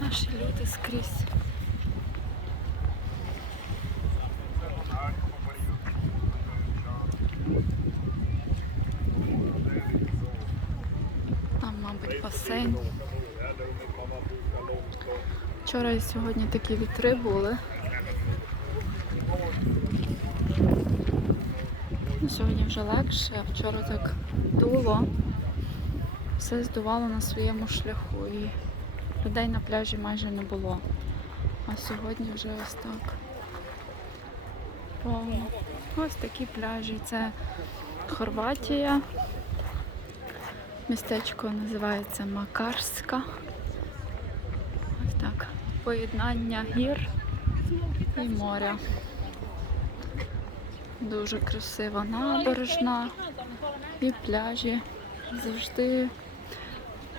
Наші люди скрізь. Вчора і сьогодні такі вітри були. Ну, сьогодні вже легше, а вчора так дуло. Все здувало на своєму шляху і людей на пляжі майже не було. А сьогодні вже ось так. Повно. Ось такі пляжі. Це Хорватія. Містечко називається Макарська. Ось так. Поєднання гір і моря. Дуже красива набережна і пляжі. Завжди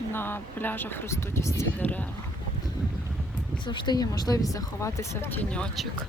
на пляжах ростуть ось ці дерева. Завжди є можливість заховатися в тіньочок.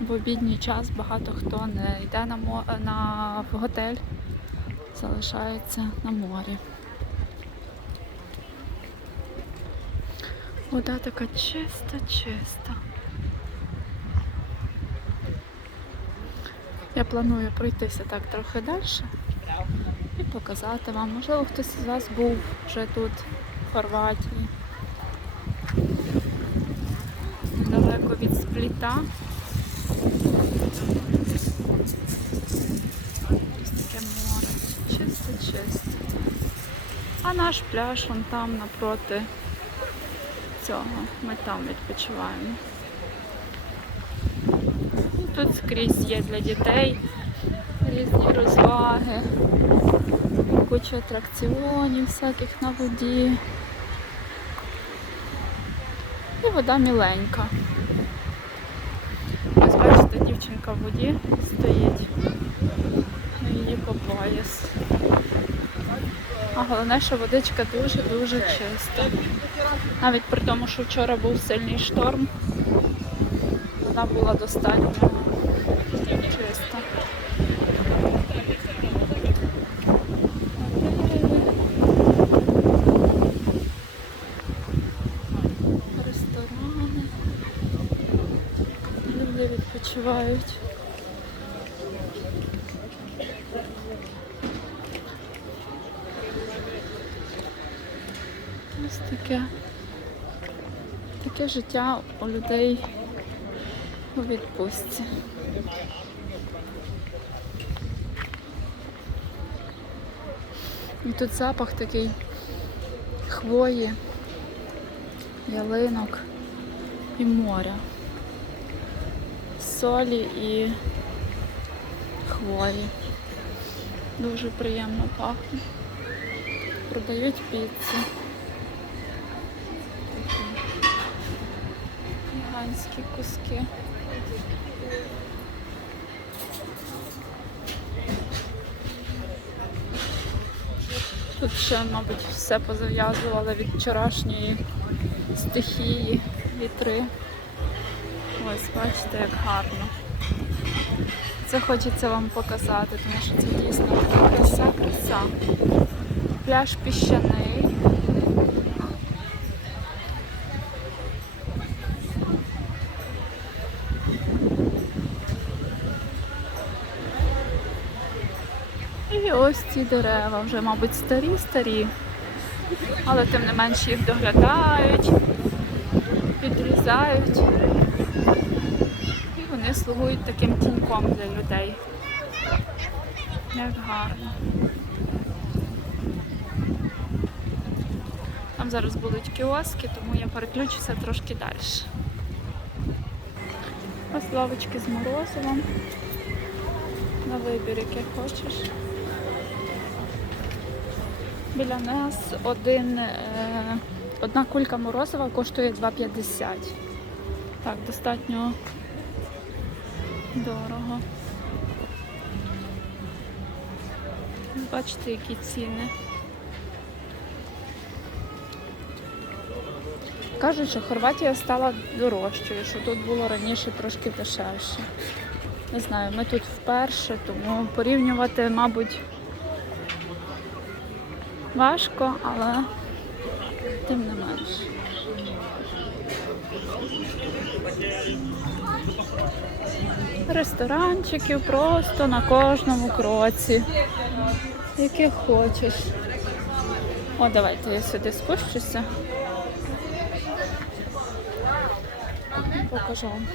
В обідній час багато хто не йде на, на в готель, залишається на морі. Вода така чиста, чиста. Я планую пройтися так трохи далі і показати вам. Можливо, хтось із вас був вже тут, в Хорватії. Далеко від спліта. Ось таке море. Чисте, чисте. А наш пляж вон там напроти цього. Ми там відпочиваємо. Тут скрізь є для дітей різні розваги, куча атракціонів всяких на воді. І вода міленька. Ось бачите, дівчинка в воді стоїть. Її по. А головне, що водичка дуже-дуже чиста. Навіть при тому, що вчора був сильний шторм, вона була достатньо чиста. Ресторани. Люди відпочивають. Ось таке. Таке життя у людей у відпустці. І тут запах такий хвої, ялинок і моря. Солі і хвої. Дуже приємно пахне. Продають піцу. Такі гігантські куски. Тут ще, мабуть, все позав'язували від вчорашньої стихії, вітри. Ось, бачите, як гарно. Це хочеться вам показати, тому що це дійсно така краса, краса. Пляж піщаний. І ось ці дерева вже, мабуть, старі-старі, але тим не менше їх доглядають, підрізають. І вони слугують таким тіньком для людей. Як гарно. Там зараз будуть кіоски, тому я переключуся трошки далі. Ось лавочки з морозивом. На вибір, яке хочеш. Біля нас один, е, одна кулька морозива коштує 2,50. Так, достатньо дорого. Бачите, які ціни. Кажуть, що Хорватія стала дорожчою, що тут було раніше трошки дешевше. Не знаю, ми тут вперше, тому порівнювати, мабуть, Важко, але тим не менш. Ресторанчиків просто на кожному кроці. Яких хочеш. О, давайте я сюди спущуся. Покажу вам.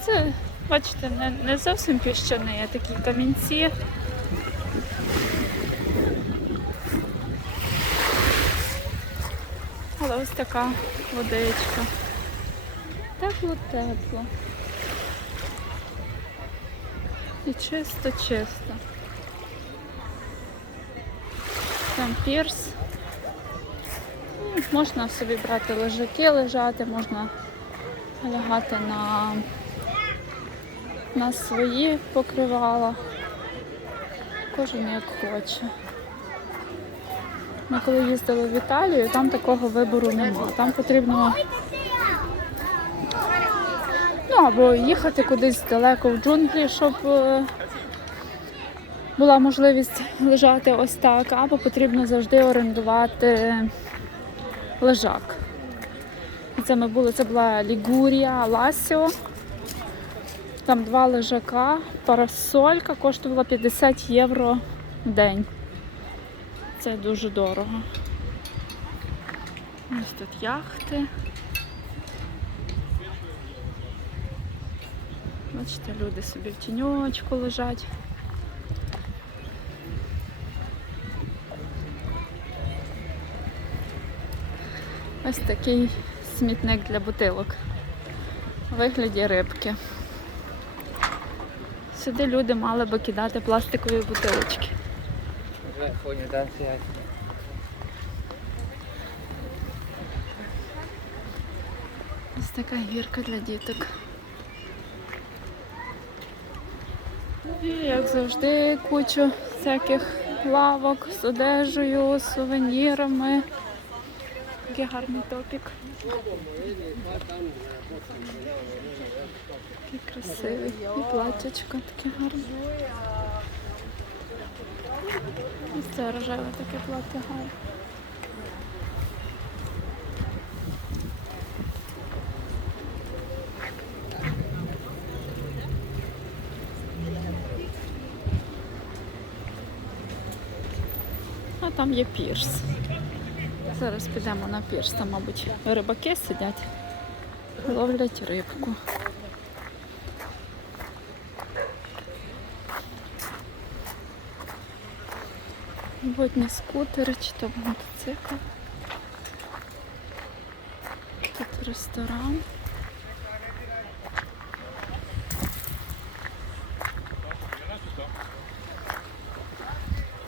Це, бачите, не, не зовсім піщаний, а такі камінці. Ось така водичка. Тепло-тепло. І чисто-чисто. Там пірс. Ну, Можна собі брати лежаки, лежати, можна лягати на, на свої покривала. Кожен як хоче. Ми коли їздили в Італію, там такого вибору немає. Там потрібно ну, або їхати кудись далеко в джунглі, щоб е, була можливість лежати ось так, або потрібно завжди орендувати лежак. І це ми були, це була Лігурія, Ласіо. Там два лежака, парасолька коштувала 50 євро в день. Це дуже дорого. Ось тут яхти. Бачите, люди собі в тіньочку лежать. Ось такий смітник для бутилок у вигляді рибки. Сюди люди мали би кидати пластикові бутилочки. Voglio darti Ось така гірка для діток. І, як завжди, кучу всяких лавок з одежею, з сувенірами. Такий гарний топік. Такий красивий. І платтячко таке гарне. Ось це рожеве таке плаття гарне. А там є пірс. Зараз підемо на пірс. Там, мабуть, рибаки сидять, ловлять рибку. Водні скутери чи то мотоцикл. Тут ресторан.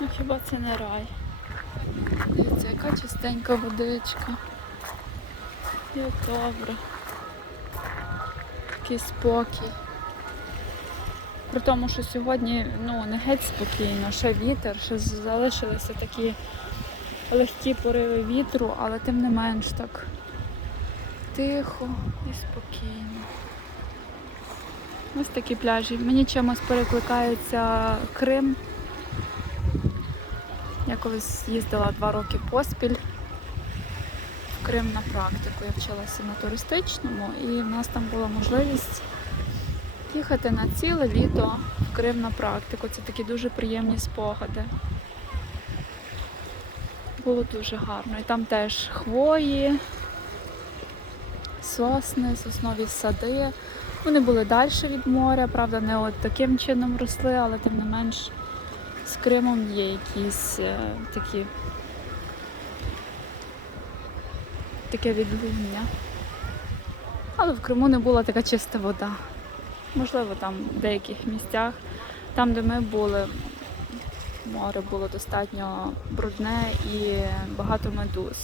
Ну хіба це не рай? Дивіться, яка чистенька водичка. Як добре. Такий спокій. При тому, що сьогодні ну, не геть спокійно, ще вітер, ще залишилися такі легкі пориви вітру, але тим не менш так тихо і спокійно. Ось такі пляжі. Мені чимось перекликається Крим. Я колись їздила два роки поспіль в Крим на практику. Я вчилася на туристичному і в нас там була можливість їхати на ціле літо в Крим на практику. Це такі дуже приємні спогади. Було дуже гарно. І там теж хвої, сосни, соснові сади. Вони були далі від моря, правда, не от таким чином росли, але тим не менш з Кримом є якісь е, такі таке відлуння. Але в Криму не була така чиста вода. Можливо, там в деяких місцях, там, де ми були, море було достатньо брудне і багато медуз.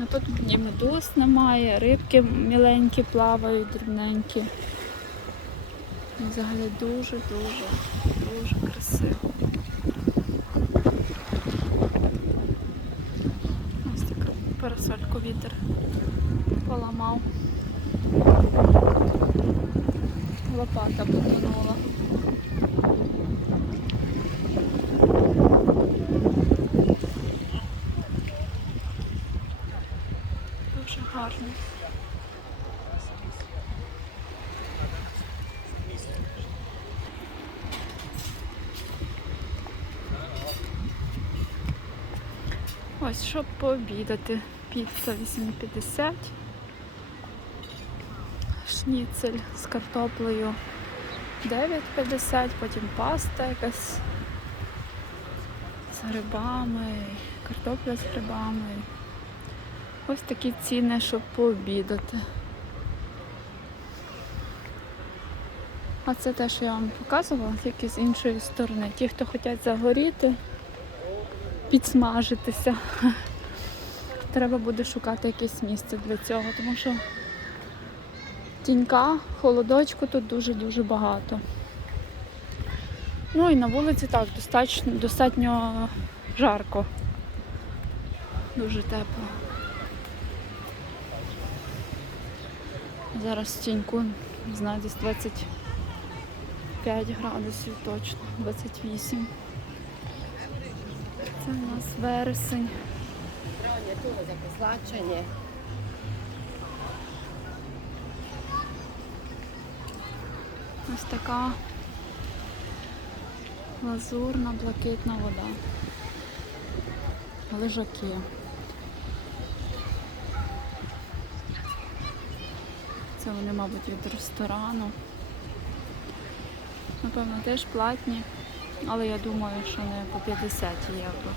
А тут ні медуз немає, рибки міленькі плавають, дрібненькі. Взагалі дуже-дуже, дуже красиво. Ось така парасольку вітер поламав лопата потонула. Дуже гарно. Ось щоб пообідати. Піца 8,50. Шніцель з картоплею 9,50, потім паста якась з грибами, картопля з грибами. Ось такі ціни, щоб пообідати. А це те, що я вам показувала, тільки з іншої сторони. Ті, хто хочуть загоріти, підсмажитися. Треба буде шукати якесь місце для цього, тому що тінька, холодочку тут дуже-дуже багато. Ну і на вулиці так, достатньо, достатньо жарко. Дуже тепло. Зараз тіньку, не знаю, десь 25 градусів точно, 28. Це у нас вересень. Троє тут за Ось така лазурна блакитна вода. Лежаки. Це вони, мабуть, від ресторану. Напевно, теж платні, але я думаю, що не по 50 євро.